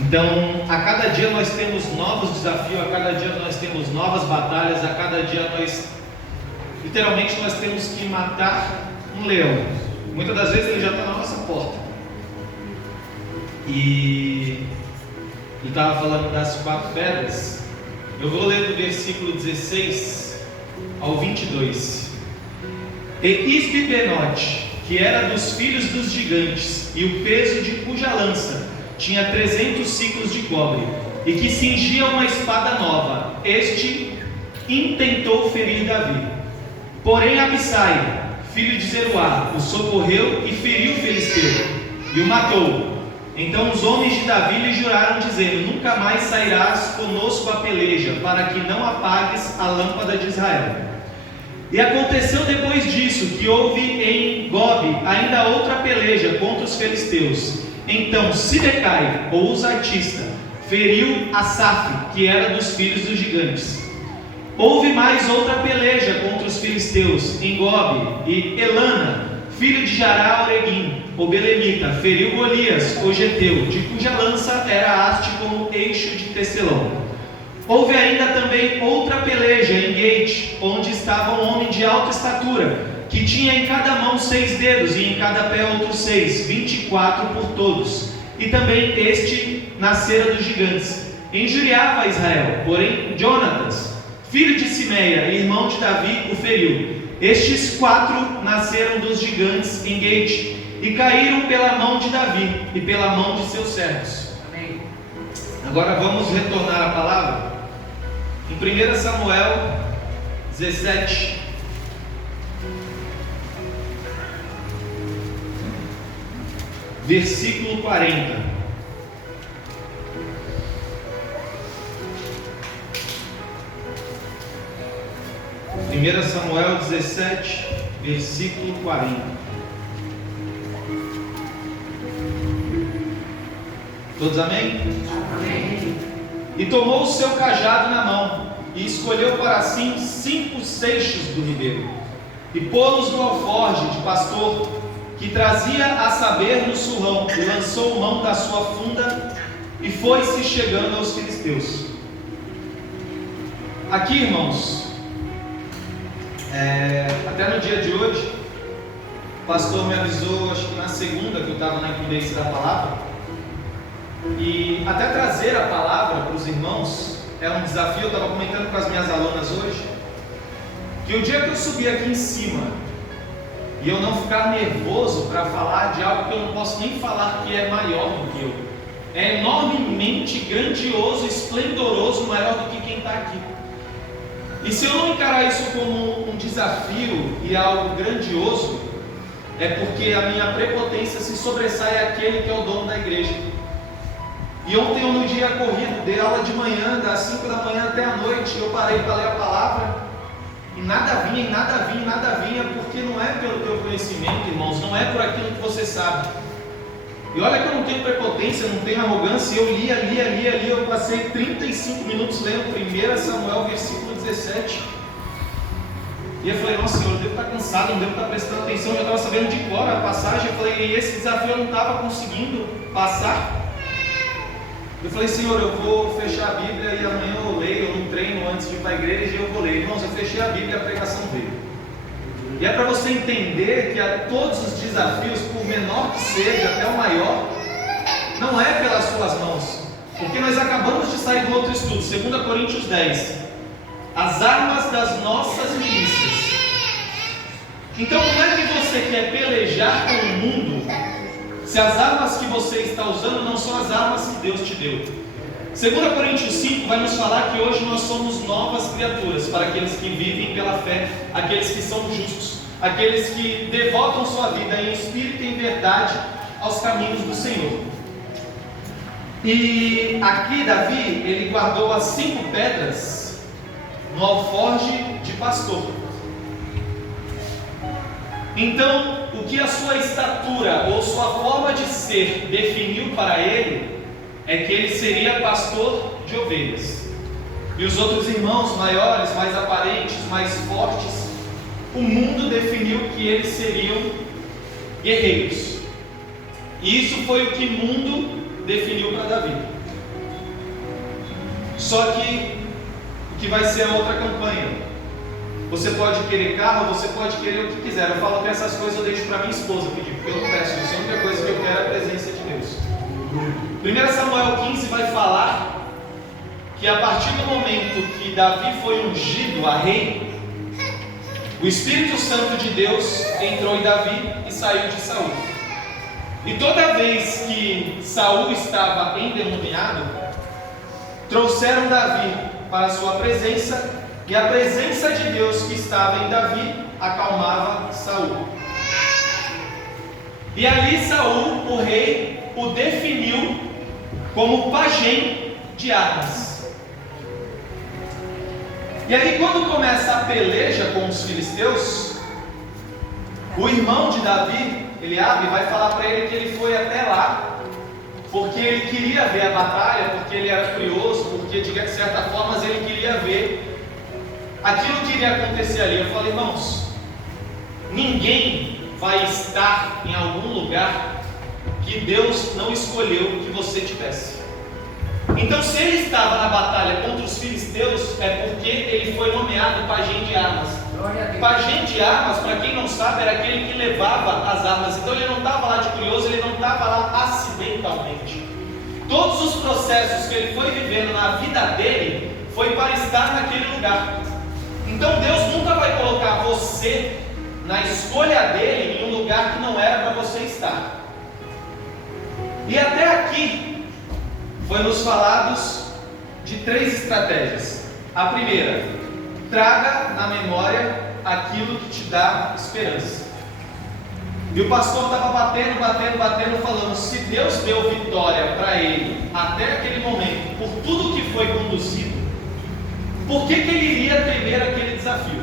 Então, a cada dia nós temos novos desafios, a cada dia nós temos novas batalhas, a cada dia literalmente nós temos que matar um leão. Muitas das vezes ele já está na nossa porta. E ele estava falando das 4 pedras. Eu vou ler do versículo 16 ao 22. E Isbi-Benote, que era dos filhos dos gigantes, e o peso de cuja lança tinha 300 ciclos de cobre, e que cingia uma espada nova, este intentou ferir Davi. Porém Abissai, filho de Zeruá, o socorreu e feriu o filisteu, e o matou. Então os homens de Davi lhe juraram, dizendo: nunca mais sairás conosco à peleja, para que não apagues a lâmpada de Israel. E aconteceu depois disso, que houve em Gobe ainda outra peleja contra os filisteus. Então Sibecai, ou Uzatista, feriu Asaf, que era dos filhos dos gigantes. Houve mais outra peleja contra os filisteus em Gobe, e Elana, filho de Jará Oreguim, o belemita, feriu Golias, o geteu, de cuja lança era haste como eixo de tecelão. Houve ainda também outra peleja em Gate, onde estava um homem de alta estatura, que tinha em cada mão 6 dedos, e em cada pé outros 6, 24 por todos. E também este nascera dos gigantes. Injuriava Israel, porém Jonatas, filho de Simeia, irmão de Davi, o feriu. Estes 4 nasceram dos gigantes em Gate, e caíram pela mão de Davi, e pela mão de seus servos. Amém. Agora vamos retornar à palavra. Em 1 Samuel 17, versículo 40. Primeira Samuel 17, versículo 40. Todos amém? Amém. E tomou o seu cajado na mão, e escolheu para si 5 seixos do ribeiro, e pô-los no alforje de pastor, que trazia a saber no surrão, e lançou mão da sua funda, e foi-se chegando aos filisteus. Aqui, irmãos, até no dia de hoje, o pastor me avisou, acho que na segunda que eu estava na incumbência da palavra, e até trazer a palavra para os irmãos é um desafio. Eu estava comentando com as minhas alunas hoje, que o dia que eu subir aqui em cima e eu não ficar nervoso para falar de algo que eu não posso nem falar que é maior do que eu, é enormemente grandioso, esplendoroso, maior do que quem está aqui. E se eu não encarar isso como um desafio e algo grandioso, é porque a minha prepotência se sobressai àquele que é o dono da igreja. E ontem eu, no dia corrido, dei aula de manhã, das 5 da manhã até a noite, eu parei para ler a palavra, e nada vinha, porque não é pelo teu conhecimento, irmãos, não é por aquilo que você sabe. E olha que eu não tenho prepotência, não tenho arrogância, eu li, eu passei 35 minutos lendo 1 Samuel, versículo 17. E eu falei: nossa Senhor, eu devo estar cansado, não devo estar prestando atenção, eu já estava sabendo de cor a passagem. Eu falei: e esse desafio eu não estava conseguindo passar. Eu falei: Senhor, eu vou fechar a Bíblia e amanhã eu leio, eu não treino antes de ir para a igreja e eu vou ler. Irmãos, eu fechei a Bíblia e a pregação veio. E é para você entender que a todos os desafios, por menor que seja, até o maior, não é pelas suas mãos. Porque nós acabamos de sair do outro estudo, 2 Coríntios 10. As armas das nossas milícias. Então, como é que você quer pelejar com o mundo se as armas que você está usando não são as armas que Deus te deu? 2 Coríntios 5 vai nos falar que hoje nós somos novas criaturas, para aqueles que vivem pela fé, aqueles que são justos, aqueles que devotam sua vida em espírito e em verdade aos caminhos do Senhor. E aqui Davi, ele guardou as 5 pedras no alforje de pastor. Então, o que a sua estatura ou sua forma de ser definiu para ele é que ele seria pastor de ovelhas. E os outros irmãos maiores, mais aparentes, mais fortes, o mundo definiu que eles seriam guerreiros. E isso foi o que o mundo definiu para Davi. Só que o que vai ser a outra campanha? Você pode querer carro, você pode querer o que quiser. Eu falo que essas coisas eu deixo para minha esposa pedir, porque eu não peço isso. A única coisa que eu quero é a presença de Deus. 1 Samuel 15 vai falar que a partir do momento que Davi foi ungido a rei, o Espírito Santo de Deus entrou em Davi e saiu de Saul. E toda vez que Saul estava endemoniado, trouxeram Davi para a sua presença, e a presença de Deus que estava em Davi acalmava Saul. E ali Saul, o rei, o definiu como pajem de armas. E aí, quando começa a peleja com os filisteus, o irmão de Davi, Eliabe, vai falar para ele que ele foi até lá porque ele queria ver a batalha, porque ele era curioso, porque de certa forma ele queria ver aquilo que iria acontecer ali. Eu falei, irmãos, ninguém vai estar em algum lugar que Deus não escolheu que você tivesse. Então, se ele estava na batalha contra os filisteus, é porque ele foi nomeado pajem de armas. Pajem de armas, para quem não sabe, era aquele que levava as armas. Então ele não estava lá de curioso, ele não estava lá acidentalmente. Todos os processos que ele foi vivendo na vida dele foi para estar naquele lugar. Então Deus nunca vai colocar você na escolha dele em um lugar que não era para você estar. E até aqui foi nos falados de 3 estratégias. A primeira: traga na memória aquilo que te dá esperança. E o pastor estava batendo, falando: se Deus deu vitória para ele até aquele momento, por tudo que foi conduzido, por que ele iria temer aquele desafio?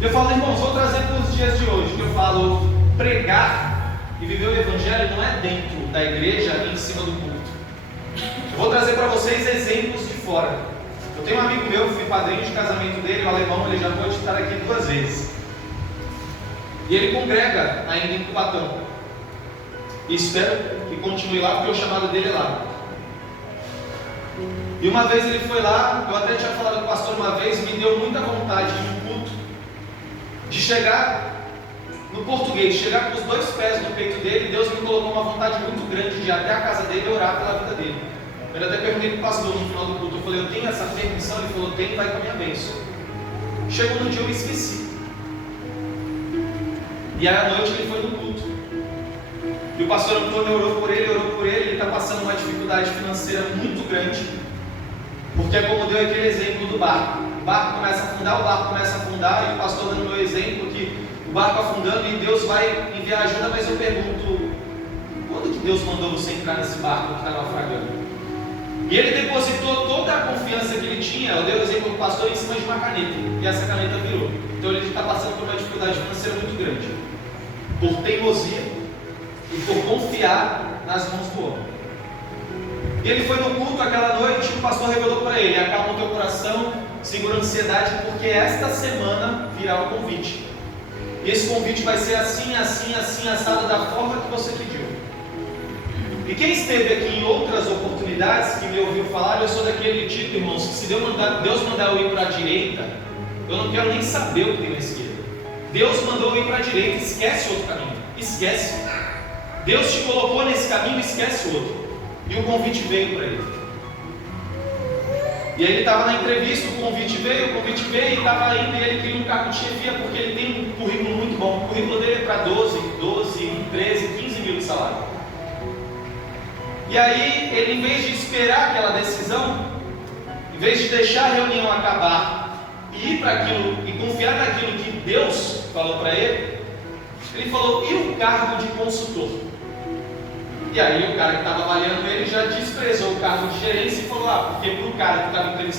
Eu falo, irmãos, vou trazer para os dias de hoje, que eu falo, pregar e viver o evangelho não é dentro da igreja e em cima do culto. Eu vou trazer para vocês exemplos de fora. Eu tenho um amigo meu, fui padrinho de casamento dele, o alemão, ele já pode estar aqui 2 vezes. E ele congrega ainda em Cubatão. E espero que continue lá, porque o chamado dele é lá. E uma vez ele foi lá, eu até tinha falado com o pastor uma vez, me deu muita vontade em um culto, de chegar no português, chegar com os 2 pés no peito dele. Deus me colocou uma vontade muito grande de ir até a casa dele e orar pela vida dele. Eu até perguntei para o pastor no final do culto, eu falei, eu tenho essa permissão? Ele falou, tem, vai com a minha bênção. Chegou no dia, eu esqueci. E aí à noite ele foi no culto. E o pastor Antônio orou por ele está passando uma dificuldade financeira muito grande. Porque é como deu aquele exemplo do barco. O barco começa a afundar, e o pastor dando o exemplo que o barco afundando e Deus vai enviar ajuda, mas eu pergunto, quando que Deus mandou você entrar nesse barco que está naufragando? E ele depositou toda a confiança que ele tinha, eu dei o exemplo do pastor, em cima de uma caneta, e essa caneta virou. Então ele está passando por uma dificuldade financeira muito grande, por teimosia e por confiar nas mãos do homem. E ele foi no culto aquela noite, e o pastor revelou para ele, acalma o teu coração, segura a ansiedade, porque esta semana virá o convite. E esse convite vai ser assim, assado, da forma que você pediu. E quem esteve aqui em outras oportunidades, que me ouviu falar, eu sou daquele tipo, irmãos, que se Deus mandar eu ir para a direita, eu não quero nem saber o que tem na esquerda. Deus mandou eu ir para a direita, esquece outro caminho, esquece. Deus te colocou nesse caminho, esquece outro. E o convite veio para ele. E aí ele estava na entrevista, o convite veio e estava indo, e ele queria um cargo de chefia, porque ele tem um currículo muito bom. O currículo dele é para 12, 13, 15 mil de salário. E aí, ele, em vez de esperar aquela decisão, em vez de deixar a reunião acabar e ir para aquilo e confiar naquilo que Deus falou para ele, ele falou, e o cargo de consultor? E aí o cara que estava avaliando ele já desprezou o cargo de gerência e falou, porque para o cara que estava entrevistando